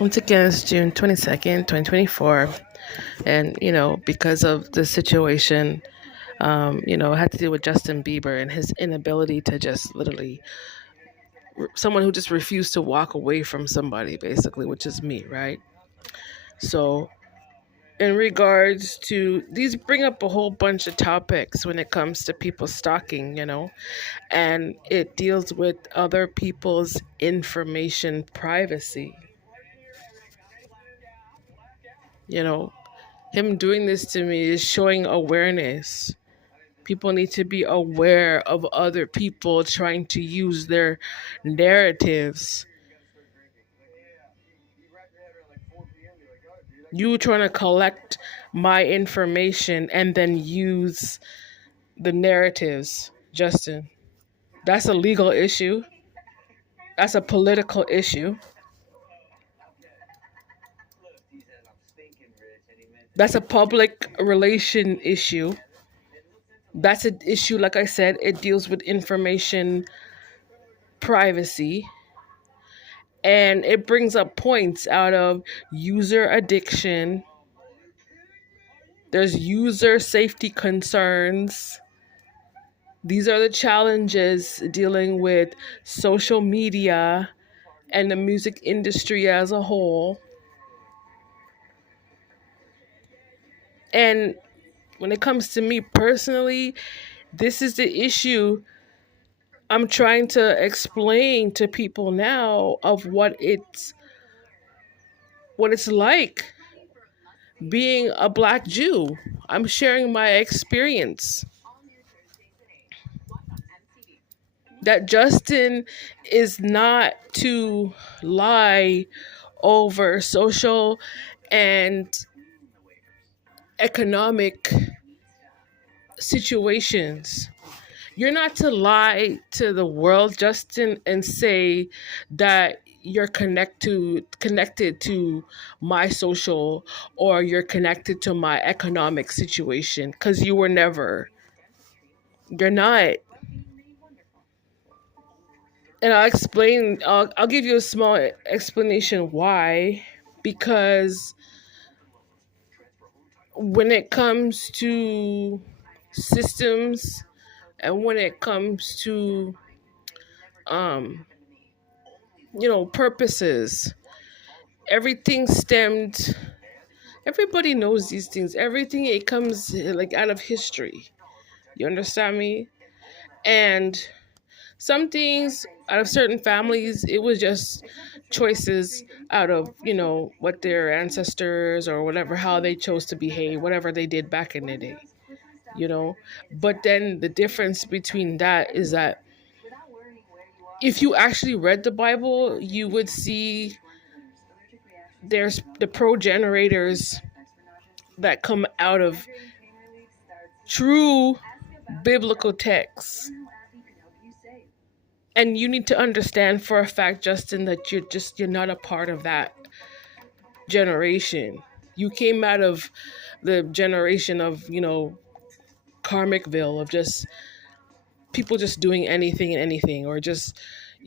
Once again, it's June 22nd, 2024. And, because of the situation, it had to do with Justin Bieber and his inability to just literally, someone who just refused to walk away from somebody, basically, which is me, right? So, in regards to these, bring up a whole bunch of topics when it comes to people stalking, and it deals with other people's information privacy. You know, him doing this to me is showing awareness. People need to be aware of other people trying to use their narratives. You trying to collect my information and then use the narratives, Justin. That's a legal issue. That's a political issue. That's a public relation issue. That's an issue, like I said, it deals with information privacy. And it brings up points out of user addiction. There's user safety concerns. These are the challenges dealing with social media and the music industry as a whole. And when it comes to me personally, this is the issue I'm trying to explain to people now of what it's like being a Black Jew. I'm sharing my experience. That Justin is not to lie over social and economic situations. You're not to lie to the world, Justin, and say that you're connected to my social or you're connected to my economic situation, because you were never. You're not. And I'll give you a small explanation why. Because when it comes to systems and when it comes to um purposes, everything stemmed, everybody knows these things, everything, it comes like out of history. You understand me? And some things out of certain families, it was just choices out of, what their ancestors or whatever, how they chose to behave, whatever they did back in the day, you know. But then the difference between that is that if you actually read the Bible, you would see there's the progenitors that come out of true biblical texts. And you need to understand for a fact, Justin, that you're not a part of that generation. You came out of the generation of, Karmicville, of just people just doing anything and anything, or just,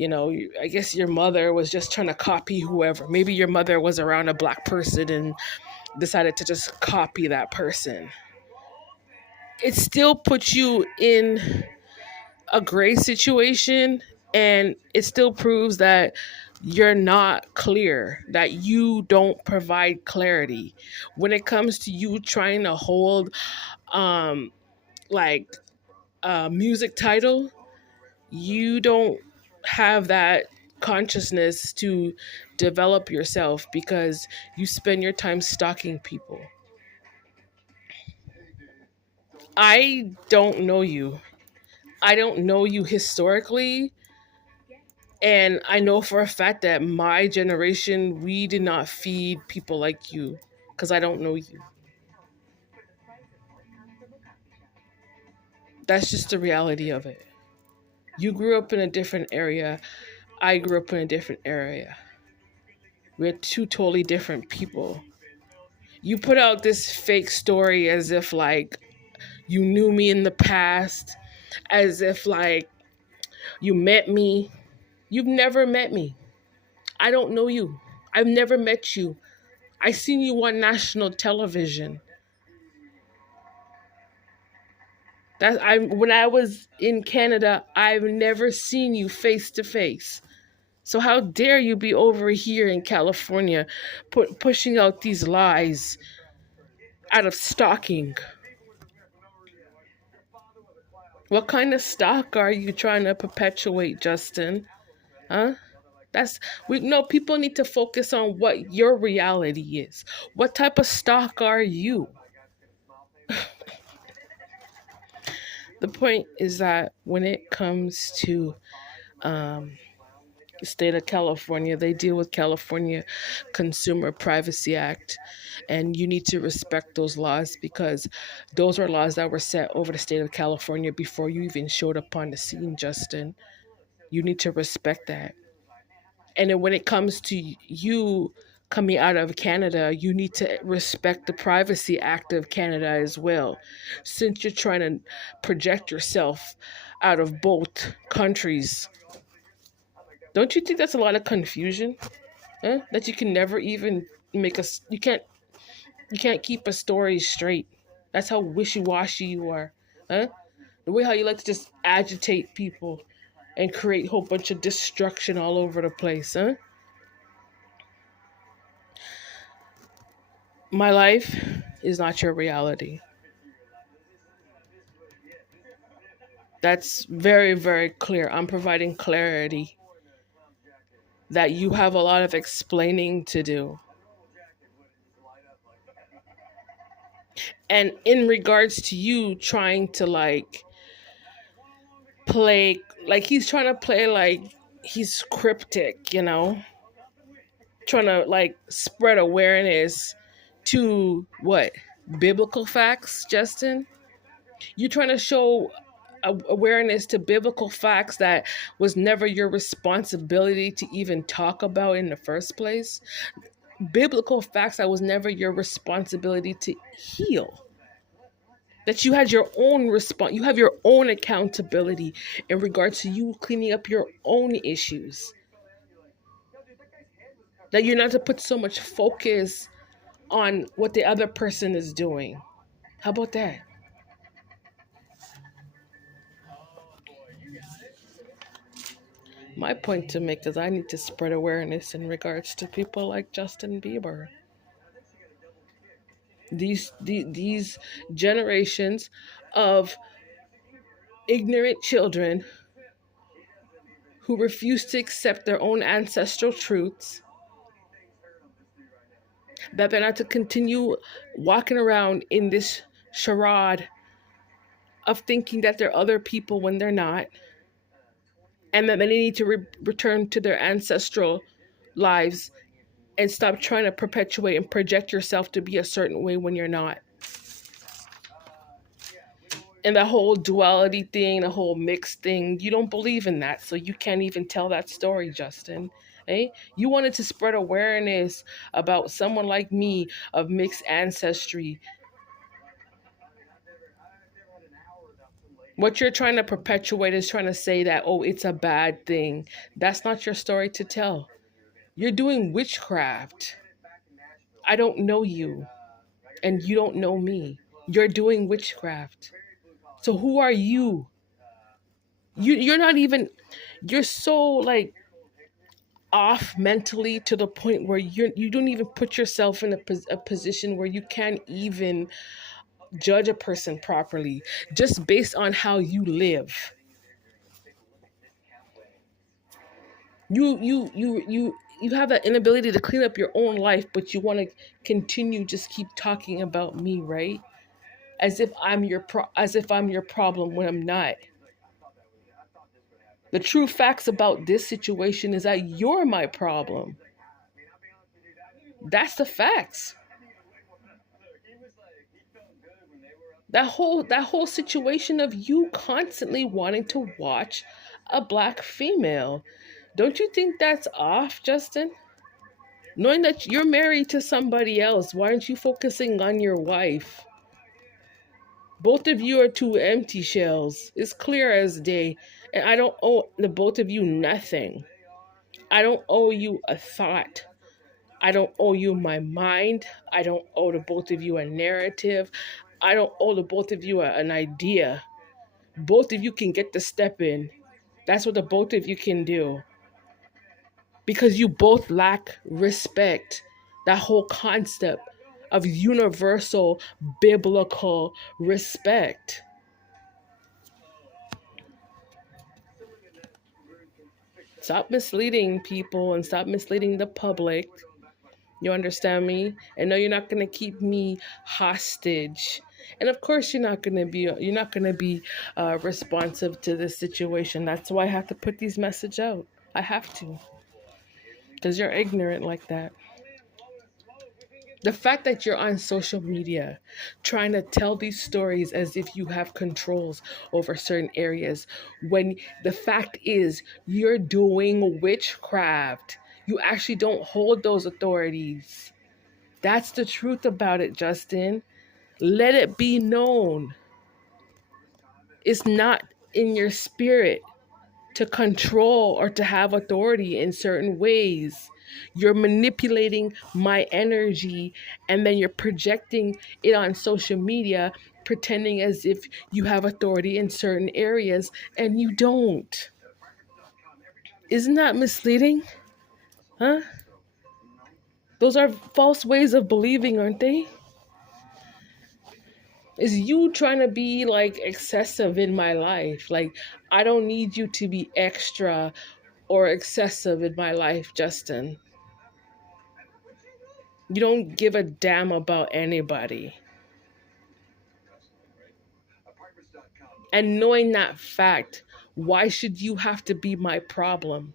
I guess your mother was just trying to copy whoever. Maybe your mother was around a Black person and decided to just copy that person. It still puts you in a gray situation, and it still proves that you're not clear, that you don't provide clarity when it comes to you trying to hold like a music title. You don't have that consciousness to develop yourself because you spend your time stalking people. I don't know you. I don't know you historically. And I know for a fact that my generation, we did not feed people like you, because I don't know you. That's just the reality of it. You grew up in a different area. I grew up in a different area. We're two totally different people. You put out this fake story as if like you knew me in the past, as if like you met me. You've never met me. I don't know you. I've never met you. I seen you on national television. That I when I was in Canada, I've never seen you face to face. So how dare you be over here in California pushing out these lies out of stalking? What kind of stock are you trying to perpetuate, Justin? Huh? That's we know people need to focus on what your reality is. What type of stock are you? The point is that when it comes to um, the state of California, they deal with California Consumer Privacy Act, and you need to respect those laws because those are laws that were set over the state of California before you even showed up on the scene, Justin. You need to respect that. And then when it comes to you coming out of Canada, you need to respect the Privacy Act of Canada as well. Since you're trying to project yourself out of both countries, don't you think that's a lot of confusion? Huh? That you can never even make you can't keep a story straight. That's how wishy-washy you are. Huh? The way how you like to just agitate people and create a whole bunch of destruction all over the place, huh? My life is not your reality. That's very, very clear. I'm providing clarity that you have a lot of explaining to do. And in regards to you trying to like play, like he's trying to play like he's cryptic, trying to like spread awareness to what? Biblical facts, Justin? You're trying to show awareness to biblical facts that was never your responsibility to even talk about in the first place. Biblical facts that was never your responsibility to heal. That you had your own response, you have your own accountability in regards to you cleaning up your own issues. That you're not to put so much focus on what the other person is doing. How about that? My point to make is I need to spread awareness in regards to people like Justin Bieber. These generations of ignorant children who refuse to accept their own ancestral truths, that they're not to continue walking around in this charade of thinking that they're other people when they're not, and that they need to return to their ancestral lives and stop trying to perpetuate and project yourself to be a certain way when you're not. And the whole duality thing, the whole mixed thing, you don't believe in that, so you can't even tell that story, Justin. Eh? You wanted to spread awareness about someone like me of mixed ancestry. What you're trying to perpetuate is trying to say that, oh, it's a bad thing. That's not your story to tell. You're doing witchcraft. I don't know you, and you don't know me. You're doing witchcraft. So who are you? You're not even, you're so like off mentally to the point where you don't even put yourself in a position where you can't even judge a person properly just based on how you live. You have that inability to clean up your own life, but you want to continue just keep talking about me, right? As if I'm your problem when I'm not. The true facts about this situation is that you're my problem. That's the facts. That whole situation of you constantly wanting to watch a black female. Don't you think that's off, Justin? Knowing that you're married to somebody else, why aren't you focusing on your wife? Both of you are two empty shells. It's clear as day. And I don't owe the both of you nothing. I don't owe you a thought. I don't owe you my mind. I don't owe the both of you a narrative. I don't owe the both of you an idea. Both of you can get the step in. That's what the both of you can do. Because you both lack respect. That whole concept of universal biblical respect. Stop misleading people and stop misleading the public. You understand me? And no, you're not gonna keep me hostage. And of course, you're not gonna be responsive to this situation. That's why I have to put these message out. I have to, because you're ignorant like that. The fact that you're on social media trying to tell these stories as if you have controls over certain areas, when the fact is you're doing witchcraft. You actually don't hold those authorities. That's the truth about it, Justin. Let it be known. It's not in your spirit to control or to have authority in certain ways. You're manipulating my energy and then you're projecting it on social media, pretending as if you have authority in certain areas and you don't. Isn't that misleading? Huh? Those are false ways of believing, aren't they? Is you trying to be like excessive in my life. Like, I don't need you to be extra or excessive in my life, Justin. You don't give a damn about anybody. And knowing that fact, why should you have to be my problem?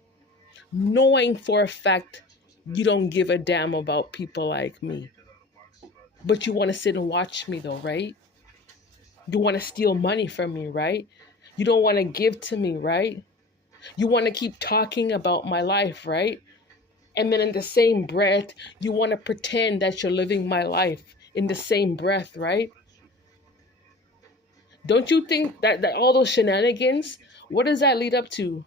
Knowing for a fact you don't give a damn about people like me. But you want to sit and watch me though, right? You want to steal money from me, right? You don't want to give to me, right? You want to keep talking about my life, right? And then in the same breath, you want to pretend that you're living my life in the same breath, right? Don't you think that all those shenanigans, what does that lead up to?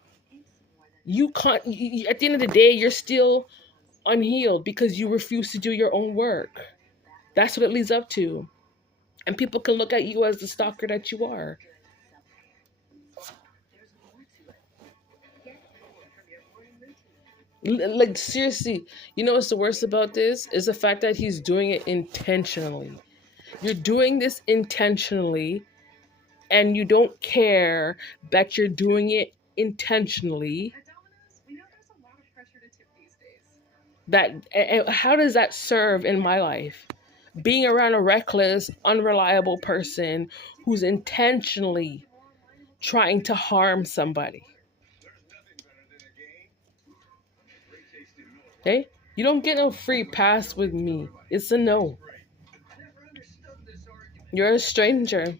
You can't, at the end of the day, you're still unhealed because you refuse to do your own work. That's what it leads up to. And people can look at you as the stalker that you are. Like, seriously, you know what's the worst about this? Is the fact that he's doing it intentionally. You're doing this intentionally and you don't care that you're doing it intentionally. That how does that serve in my life? Being around a reckless, unreliable person who's intentionally trying to harm somebody. Okay? You don't get no free pass with me. It's a no. You're a stranger.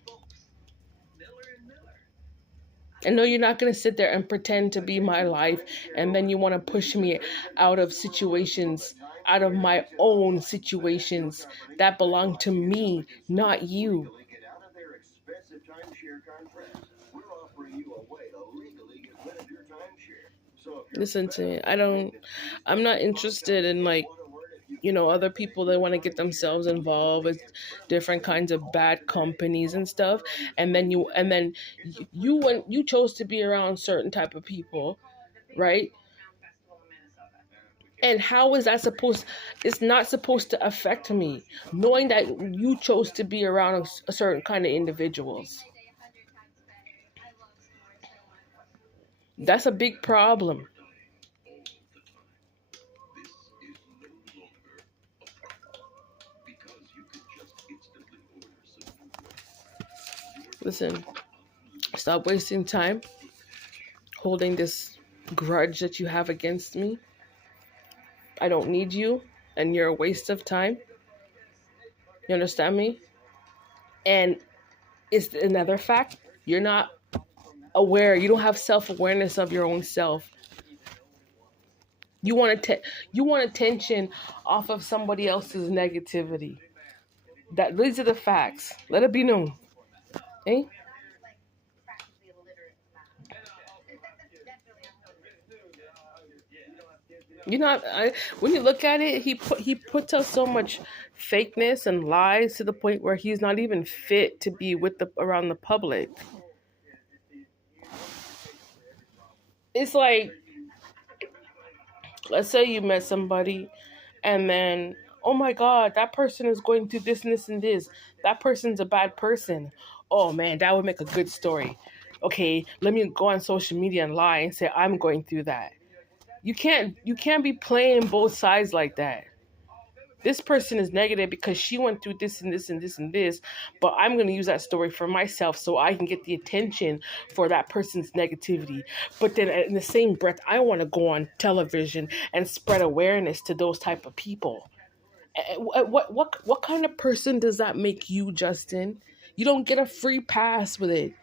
And no, you're not going to sit there and pretend to be my life and then you want to push me out of situations, out of my own situations that belong to me, not you. Listen to me. I'm not interested in like, other people that want to get themselves involved with different kinds of bad companies and stuff. And then you chose to be around certain type of people, right? And how is that supposed, it's not supposed to affect me, knowing that you chose to be around a certain kind of individuals. That's a big problem. Listen, stop wasting time holding this grudge that you have against me. I don't need you, and you're a waste of time. You understand me? And it's another fact, you're not aware, you don't have self-awareness of your own self. You want attention off of somebody else's negativity. That these are the facts. Let it be known. Eh? You know, when you look at it, he puts out so much fakeness and lies to the point where he's not even fit to be with the around the public. It's like, let's say you met somebody, and then, oh my God, that person is going through this and this and this. That person's a bad person. Oh man, that would make a good story. Okay, let me go on social media and lie and say I'm going through that. You can't be playing both sides like that. This person is negative because she went through this and this and this and this, but I'm going to use that story for myself so I can get the attention for that person's negativity. But then in the same breath, I want to go on television and spread awareness to those type of people. What kind of person does that make you, Justin? You don't get a free pass with it.